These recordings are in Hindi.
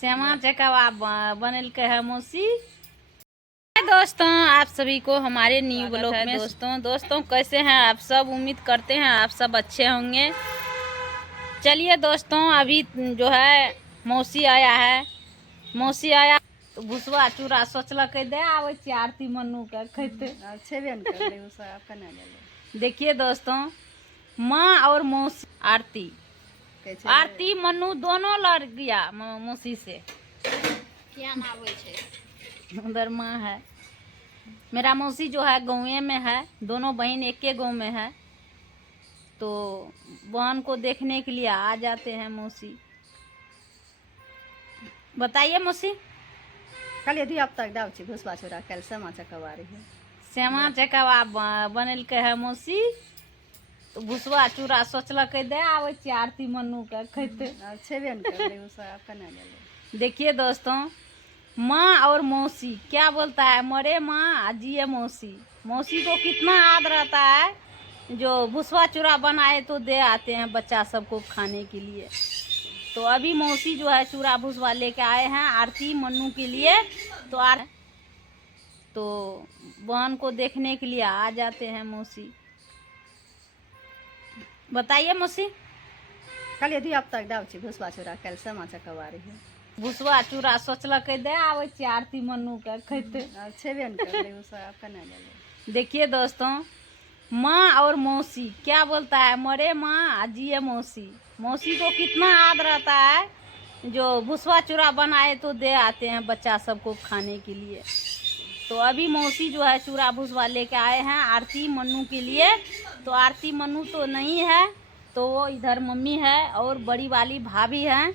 श्यामा कबाब बनल के है मौसी। दोस्तों आप सभी को हमारे न्यू ब्लॉग में दोस्तों कैसे हैं आप सब। उम्मीद करते हैं आप सब अच्छे होंगे। चलिए दोस्तों अभी जो है मौसी आया तो भुसवा चूड़ा सोचलक दे आवे छी आरती मन्नू के खैते। देखिए दोस्तों माँ और मौसी आरती मन्नू दोनों लड़ गया मौसी से। क्या नाम है उधर माँ है। मेरा मौसी जो है गाँव में है, दोनों बहन एक के गाँव में है, तो बहन को देखने के लिए आ जाते हैं मौसी। बताइए मौसी। कल यदि अब तक दाव छी भुसवा चूड़ा कल श्यामा कबाब है। श्यामा कबाब बनल के है मौसी तो भुसवा चूड़ा सोचलक दे आवे छी आरती मन्नू के खैते। देखिए दोस्तों माँ और मौसी क्या बोलता है, मरे माँ अजिए मौसी। मौसी को कितना याद रहता है, जो भुसवा चूड़ा बनाए तो दे आते हैं बच्चा सबको खाने के लिए। तो अभी मौसी जो है चूड़ा भुसवा लेके आए हैं आरती मन्नू के लिए। तो बहन को देखने के लिए आ जाते हैं मौसी। बताइए मौसी। कल यदि अब तक दाव छी भुसवा चूड़ा कल श्यामा कबाब है। भुसवा चूड़ा सोचलक दे आवे छी आरती मन्नू के खैते। देखिए दोस्तों माँ और मौसी क्या बोलता है, मरे माँ अजिए मौसी। मौसी को कितना याद रहता है, जो भुसवा चूड़ा बनाए तो दे आते हैं बच्चा सबको खाने के लिए। तो अभी मौसी जो है चूड़ा भुसवा लेके आए हैं आरती मन्नू के लिए। तो आरती मन्नू तो नहीं है, तो वो इधर मम्मी है और बड़ी वाली भाभी है।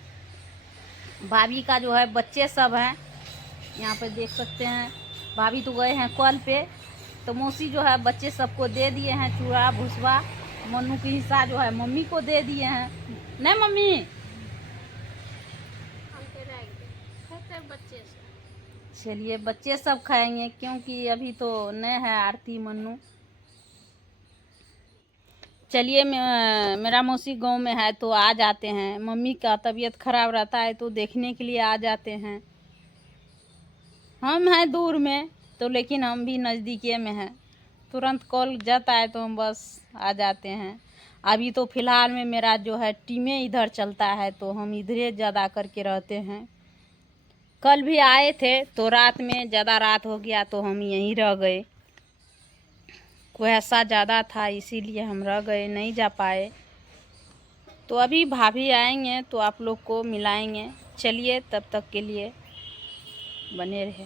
भाभी का जो है बच्चे सब हैं, यहाँ पे देख सकते हैं। भाभी तो गए हैं कल पे, तो मौसी जो है बच्चे सबको दे दिए हैं चूड़ा भुसवा। मन्नू की हिस्सा जो है मम्मी को दे दिए हैं। नहीं मम्मी चलिए बच्चे सब खाएंगे, क्योंकि अभी तो नए है आरती मन्नू। चलिए मेरा मौसी गांव में है तो आ जाते हैं। मम्मी का तबीयत खराब रहता है तो देखने के लिए आ जाते हैं। हम हैं दूर में तो, लेकिन हम भी नज़दीके में हैं। तुरंत कॉल जाता है तो हम बस आ जाते हैं। अभी तो फ़िलहाल में मेरा जो है टीमें इधर चलता है तो हम इधरे ज़्यादा करके रहते हैं। कल भी आए थे तो रात में ज़्यादा रात हो गया तो हम यहीं रह गए। कुहासा ज़्यादा था इसीलिए हम रह गए, नहीं जा पाए। तो अभी भाभी आएंगे तो आप लोग को मिलाएंगे। चलिए तब तक के लिए बने रहे।